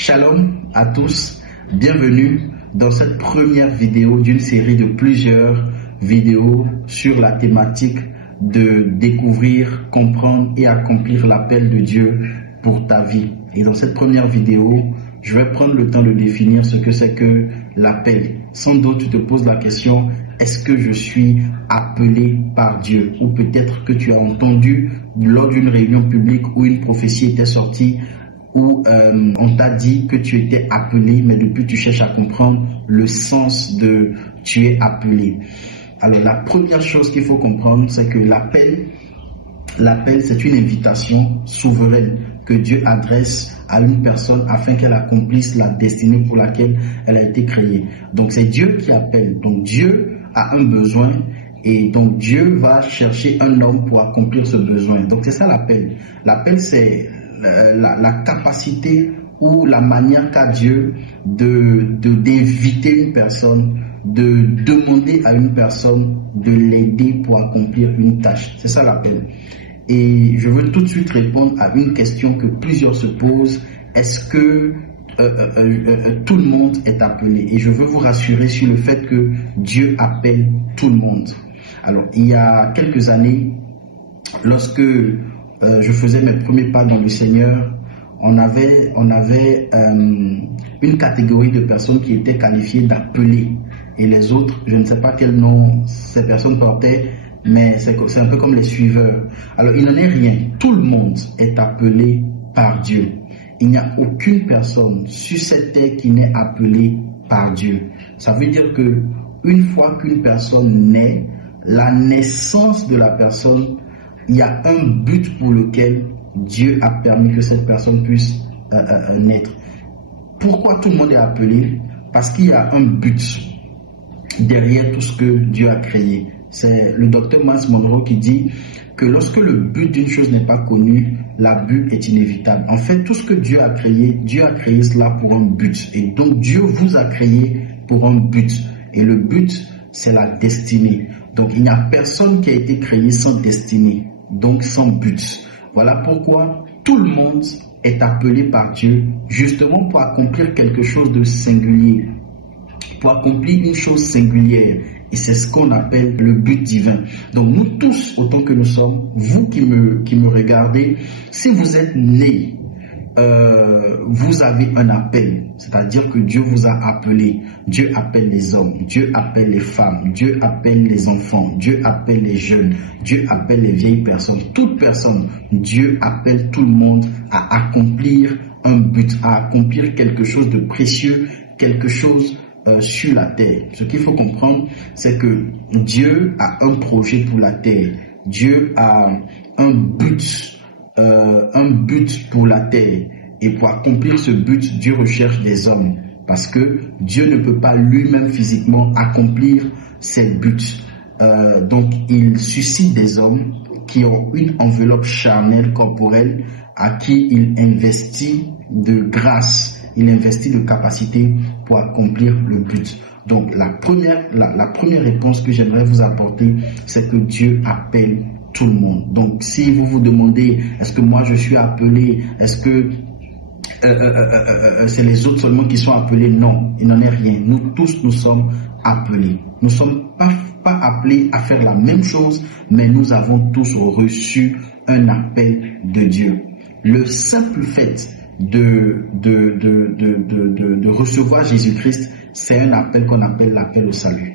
Shalom à tous, bienvenue dans cette première vidéo d'une série de plusieurs vidéos sur la thématique de découvrir, comprendre et accomplir l'appel de Dieu pour ta vie. Et dans cette première vidéo, je vais prendre le temps de définir ce que c'est que l'appel. Sans doute tu te poses la question, est-ce que je suis appelé par Dieu? Ou peut-être que tu as entendu lors d'une réunion publique où une prophétie était sortie, où on t'a dit que tu étais appelé, mais depuis tu cherches à comprendre le sens de tu es appelé. Alors la première chose qu'il faut comprendre, c'est que l'appel c'est une invitation souveraine que Dieu adresse à une personne afin qu'elle accomplisse la destinée pour laquelle elle a été créée. Donc c'est Dieu qui appelle. Donc Dieu a un besoin et donc Dieu va chercher un homme pour accomplir ce besoin. Donc c'est ça l'appel. L'appel c'est la capacité ou la manière qu'a Dieu d'inviter une personne, de demander à une personne de l'aider pour accomplir une tâche. C'est ça l'appel. Et je veux tout de suite répondre à une question que plusieurs se posent. Est-ce que tout le monde est appelé? Et je veux vous rassurer sur le fait que Dieu appelle tout le monde. Alors, il y a quelques années, lorsque je faisais mes premiers pas dans le Seigneur, on avait une catégorie de personnes qui étaient qualifiées d'appelés. Et les autres, je ne sais pas quel nom ces personnes portaient, mais c'est un peu comme les suiveurs. Alors, il n'en est rien. Tout le monde est appelé par Dieu. Il n'y a aucune personne sur cette terre qui n'est appelée par Dieu. Ça veut dire que une fois qu'une personne naît, la naissance de la personne, il y a un but pour lequel Dieu a permis que cette personne puisse naître. Pourquoi tout le monde est appelé? Parce qu'il y a un but derrière tout ce que Dieu a créé. C'est le docteur Myles Munroe qui dit que lorsque le but d'une chose n'est pas connu, l'abus est inévitable. En fait, tout ce que Dieu a créé cela pour un but. Et donc Dieu vous a créé pour un but. Et le but, c'est la destinée. Donc il n'y a personne qui a été créé sans destinée, donc sans but. Voilà pourquoi tout le monde est appelé par Dieu justement pour accomplir quelque chose de singulier, pour accomplir une chose singulière. Et c'est ce qu'on appelle le but divin. Donc nous tous, autant que nous sommes, vous qui me regardez, si vous êtes nés, vous avez un appel, c'est-à-dire que Dieu vous a appelé. Dieu appelle les hommes, Dieu appelle les femmes, Dieu appelle les enfants, Dieu appelle les jeunes, Dieu appelle les vieilles personnes, toute personne. Dieu appelle tout le monde à accomplir un but, à accomplir quelque chose de précieux, quelque chose sur la terre. Ce qu'il faut comprendre, c'est que Dieu a un projet pour la terre. Dieu a un but pour la terre. Et pour accomplir ce but, Dieu recherche des hommes. Parce que Dieu ne peut pas lui-même physiquement accomplir ses buts. Donc, il suscite des hommes qui ont une enveloppe charnelle, corporelle, à qui il investit de grâce. Il investit de capacité pour accomplir le but. Donc, la première réponse que j'aimerais vous apporter, c'est que Dieu appelle tout le monde. Donc, si vous vous demandez, est-ce que moi je suis appelé, est-ce que c'est les autres seulement qui sont appelés? Non, il n'en est rien. Nous tous, nous sommes appelés. Nous ne sommes pas appelés à faire la même chose, mais nous avons tous reçu un appel de Dieu. Le simple fait de recevoir Jésus-Christ, c'est un appel qu'on appelle l'appel au salut.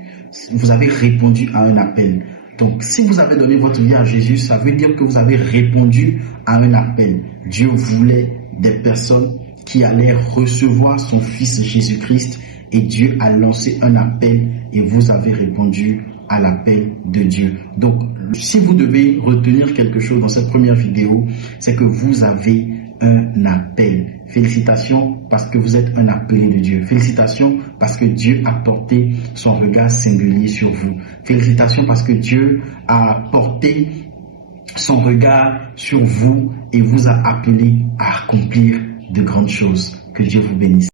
Vous avez répondu à un appel. Donc, si vous avez donné votre vie à Jésus, ça veut dire que vous avez répondu à un appel. Dieu voulait des personnes qui allaient recevoir son Fils Jésus-Christ et Dieu a lancé un appel et vous avez répondu à l'appel de Dieu. Donc, si vous devez retenir quelque chose dans cette première vidéo, c'est que vous avez un appel. Félicitations parce que vous êtes un appelé de Dieu. Félicitations parce que Dieu a porté son regard singulier sur vous. Félicitations parce que Dieu a porté son regard sur vous et vous a appelé à accomplir de grandes choses. Que Dieu vous bénisse.